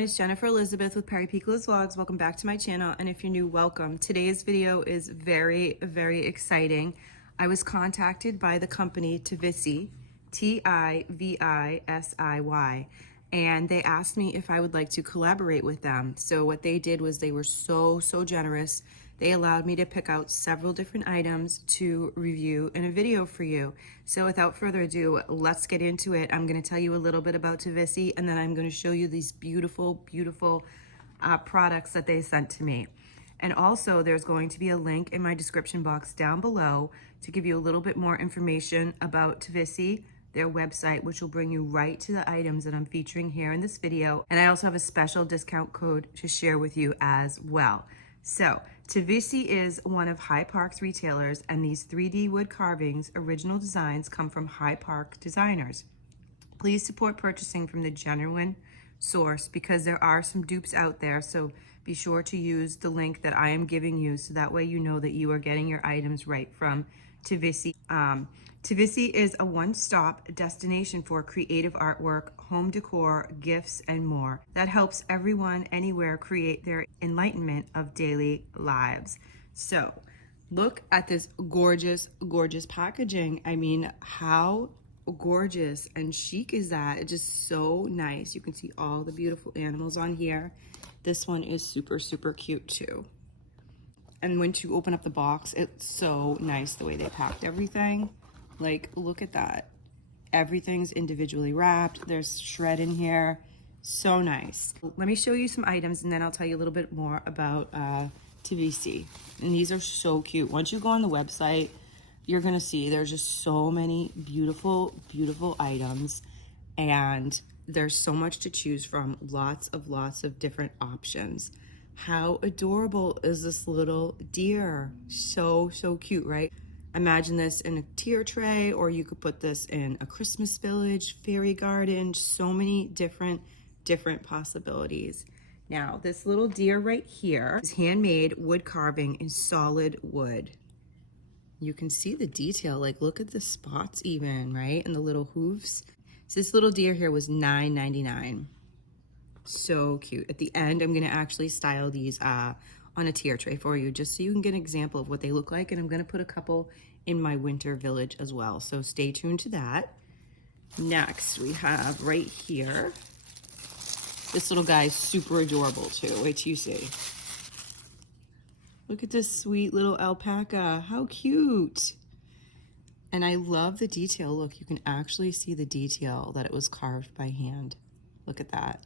everyone, it's Jennifer Elizabeth with Perry Piccolo's Vlogs. Welcome back to my channel, and if you're new, welcome. Today's video is very, very exciting. I was contacted by the company Tivisiy, Tivisiy, and they asked me if I would like to collaborate with them. So what they did was they were so generous. They allowed me to pick out several different items to review in a video for you. So without further ado, let's get into it. I'm going to tell you a little bit about Tivisiy, and then I'm going to show you these beautiful products that they sent to me. And also there's going to be a link in my description box down below to give you a little bit more information about Tivisiy, their website, which will bring you right to the items that I'm featuring here in this video. And I also have a special discount code to share with you as well. So Tivisiy is one of High Park's retailers, and these 3D wood carvings, original designs, come from High Park designers. Please support purchasing from the genuine source because there are some dupes out there, so be sure to use the link that I am giving you so that way you know that you are getting your items right from Tivisiy. Tivisiy is a one-stop destination for creative artwork, home decor, gifts, and more that helps everyone anywhere create their enlightenment of daily lives. So look at this gorgeous packaging. I mean, how gorgeous and chic is that? It's just so nice. You can see all the beautiful animals on here. This one is super cute too. And when you open up the box, it's so nice the way they packed everything. Like, look at that. Everything's individually wrapped. There's shred in here. So nice. Let me show you some items and then I'll tell you a little bit more about Tivisiy. And these are so cute. Once you go on the website, you're gonna see there's just so many beautiful items, and there's so much to choose from. Lots of different options. How adorable is this little deer? So cute, right? Imagine this in a tier tray, or you could put this in a Christmas village, fairy garden. So many different possibilities. Now, this little deer right here is handmade wood carving in solid wood. You can see the detail, like look at the spots even, right? And the little hooves. So this little deer here was $9.99. So cute. At the end, I'm gonna actually style these on a tier tray for you, just so you can get an example of what they look like. And I'm gonna put a couple in my winter village as well. So stay tuned to that. Next, we have right here, this little guy is super adorable too. Wait till you see. Look at this sweet little alpaca. How cute. And I love the detail. Look, you can actually see the detail that it was carved by hand. Look at that.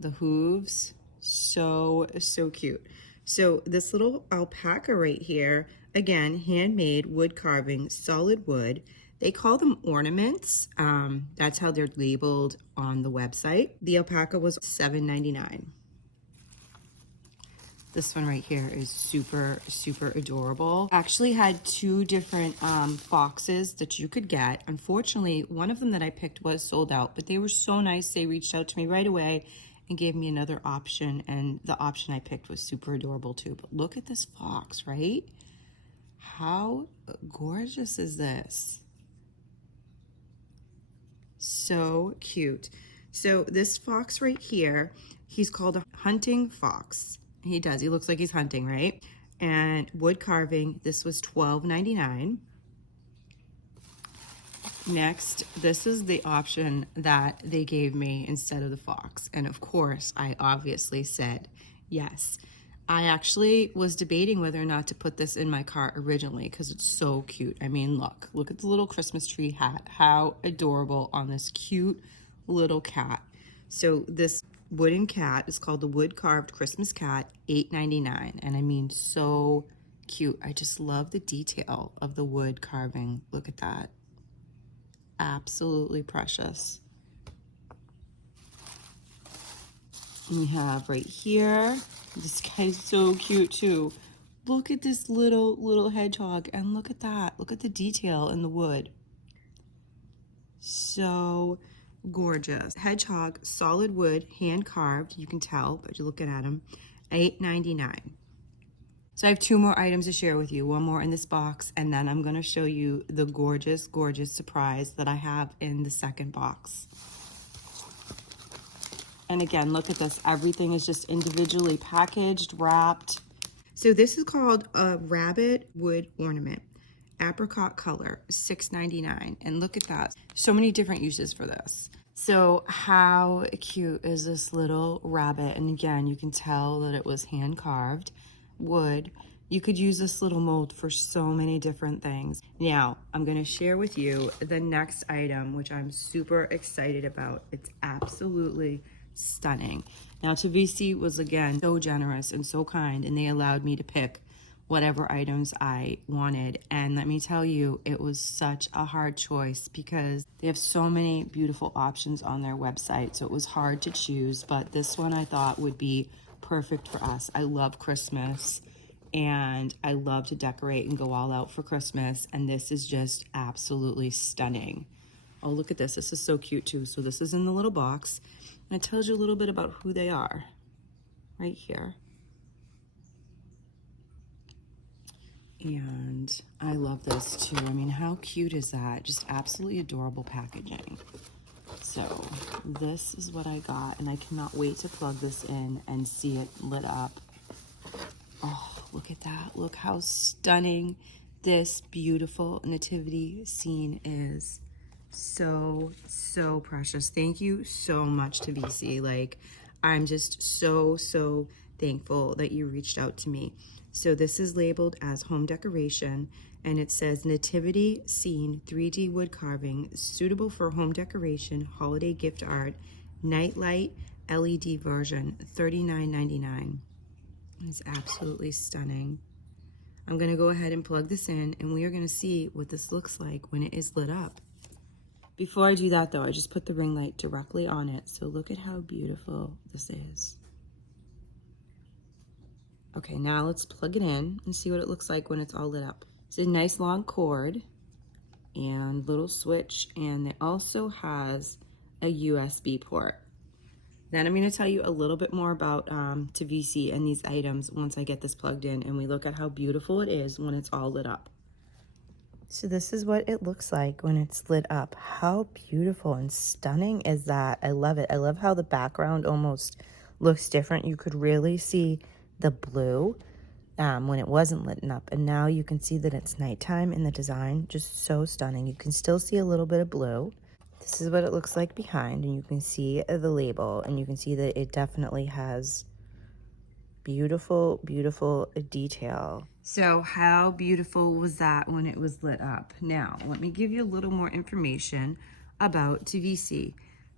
The hooves, so cute. So this little alpaca right here, again, handmade wood carving, solid wood. They call them ornaments. That's how they're labeled on the website. The alpaca was $7.99. This one right here is super adorable. Actually had two different foxes that you could get. Unfortunately, one of them that I picked was sold out, but they were so nice. They reached out to me right away and gave me another option, and the option I picked was super adorable too. But look at this fox, right? How gorgeous is this? So cute. So this fox right here, he's called a hunting fox. He looks like he's hunting, right? And wood carving, this was $12.99. Next, this is the option that they gave me instead of the fox. And of course, I obviously said yes. I actually was debating whether or not to put this in my cart originally because it's so cute. I mean, look at the little Christmas tree hat. How adorable on this cute little cat. So this wooden cat is called the wood carved Christmas cat, $8.99. And I mean, so cute. I just love the detail of the wood carving. Look at that. Absolutely precious. And we have right here, this guy's so cute too. Look at this little hedgehog, and look at that. Look at the detail in the wood. So gorgeous. Hedgehog, solid wood, hand carved. You can tell, but you're looking at him. $8.99. So I have two more items to share with you, one more in this box, and then I'm going to show you the gorgeous surprise that I have in the second box. And again, look at this. Everything is just individually packaged, wrapped. So this is called a rabbit wood ornament. Apricot color, $6.99. And look at that. So many different uses for this. So how cute is this little rabbit? And again, you can tell that it was hand carved wood. You could use this little mold for so many different things. Now, I'm gonna share with you the next item, which I'm super excited about. It's absolutely stunning. Now, Tivisiy was, again, so generous and so kind, and they allowed me to pick whatever items I wanted. And let me tell you, it was such a hard choice because they have so many beautiful options on their website. So it was hard to choose, but this one I thought would be perfect for us. I love Christmas and I love to decorate and go all out for Christmas. And this is just absolutely stunning. Oh, look at this. This is so cute too. So this is in the little box and it tells you a little bit about who they are right here. And I love this too. I mean, how cute is that? Just absolutely adorable packaging. So this is what I got, and I cannot wait to plug this in and see it lit up. Oh, look at that. Look how stunning this beautiful nativity scene is. So, so precious. Thank you so much, Tivisiy. Like, I'm just so thankful that you reached out to me. So this is labeled as home decoration, and it says Nativity Scene 3D wood carving, suitable for home decoration, holiday gift art, nightlight LED version, $39.99. It's absolutely stunning. I'm gonna go ahead and plug this in, and we are gonna see what this looks like when it is lit up. Before I do that though, I just put the ring light directly on it. So look at how beautiful this is. Okay, now let's plug it in and see what it looks like when it's all lit up. It's a nice long cord and little switch, and it also has a USB port. Then I'm going to tell you a little bit more about Tivisiy and these items once I get this plugged in and we look at how beautiful it is when it's all lit up. So this is what it looks like when it's lit up. How beautiful and stunning is that? I love it. I love how the background almost looks different. You could really see the blue when it wasn't lit up, and now you can see that it's nighttime in the design. Just so stunning. You can still see a little bit of blue. This is what it looks like behind, and you can see the label, and you can see that it definitely has beautiful detail. So how beautiful was that when it was lit up? Now let me give you a little more information about Tivisiy.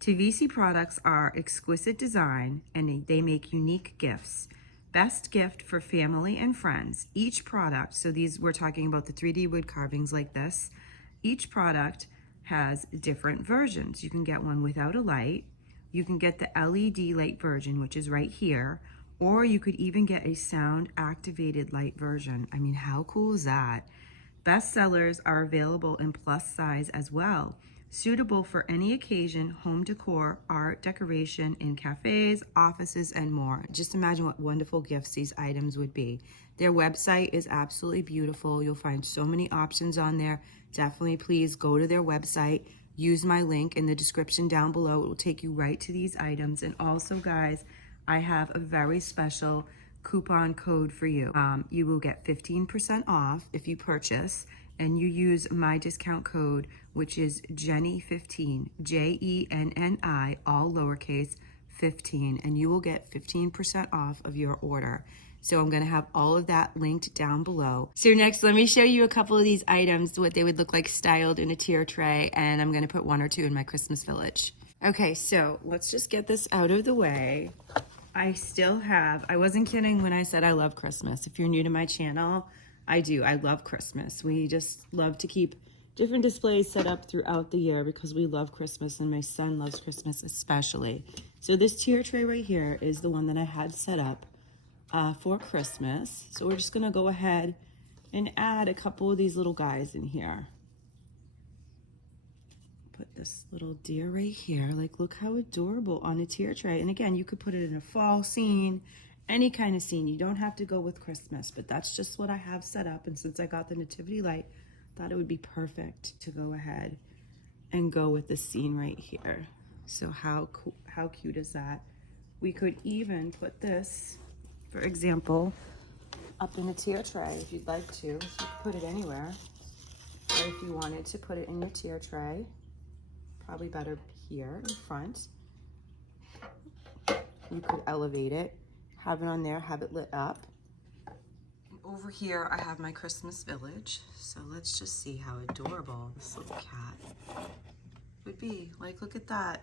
Tivisiy products are exquisite design, and they make unique gifts. Best gift for family and friends. Each product, so these, we're talking about the 3D wood carvings like this, each product has different versions. You can get one without a light. You can get the LED light version, which is right here, or you could even get a sound activated light version. I mean, how cool is that? Best sellers are available in plus size as well, suitable for any occasion, home decor, art, decoration in cafes, offices, and more. Just imagine what wonderful gifts these items would be. Their website is absolutely beautiful. You'll find so many options on there. Definitely please go to their website. Use my link in the description down below. It will take you right to these items. And also, guys, I have a very special coupon code for you. You will get 15% off if you purchase and you use my discount code, which is Jenny15, Jenni, all lowercase, 15, and you will get 15% off of your order. So I'm gonna have all of that linked down below. So next, let me show you a couple of these items, what they would look like styled in a tier tray, and I'm gonna put one or two in my Christmas village. Okay, so let's just get this out of the way. I wasn't kidding when I said I love Christmas. If you're new to my channel, I do. I love Christmas. We just love to keep different displays set up throughout the year because we love Christmas, and my son loves Christmas especially. So this tier tray right here is the one that I had set up for Christmas. So we're just gonna go ahead and add a couple of these little guys in here. Put this little deer right here. Like, look how adorable on a tier tray. And again, you could put it in a fall scene, any kind of scene. You don't have to go with Christmas, but that's just what I have set up. And since I got the nativity light, I thought it would be perfect to go ahead and go with the scene right here. So how cute is that? We could even put this, for example, up in a tier tray if you'd like to. So you could put it anywhere. Or if you wanted to put it in your tier tray, probably better here in front. You could elevate it, have it on there, have it lit up. Over here, I have my Christmas village. So let's just see how adorable this little cat would be. Like, look at that.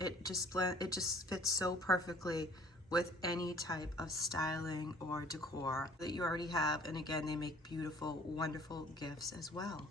It just fits so perfectly with any type of styling or decor that you already have. And again, they make beautiful, wonderful gifts as well.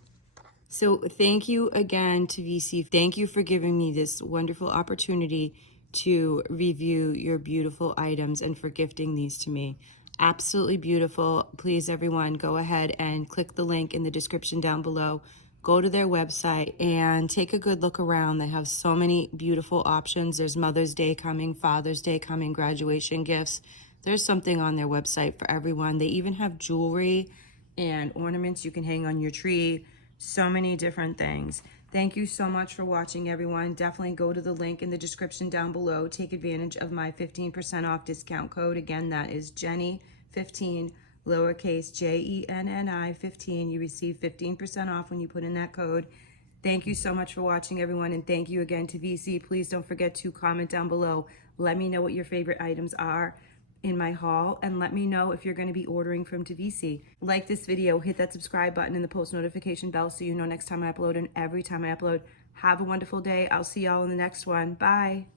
So thank you again, Tivisiy. Thank you for giving me this wonderful opportunity to review your beautiful items and for gifting these to me. Absolutely beautiful. Please, everyone, go ahead and click the link in the description down below. Go to their website and take a good look around. They have so many beautiful options. There's Mother's Day coming, Father's Day coming, graduation gifts. There's something on their website for everyone. They even have jewelry and ornaments you can hang on your tree. So many different things. Thank you so much for watching, everyone. Definitely go to the link in the description down below. Take advantage of my 15% off discount code. Again, that is Jenny15, lowercase Jenni 15. You receive 15% off when you put in that code. Thank you so much for watching, everyone, and thank you again to Tivisiy. Please don't forget to comment down below. Let me know what your favorite items are in my haul, and let me know if you're going to be ordering from Tivisiy. Like this video, hit that subscribe button and the post notification bell so you know next time I upload and every time I upload. Have a wonderful day. I'll see y'all in the next one. Bye.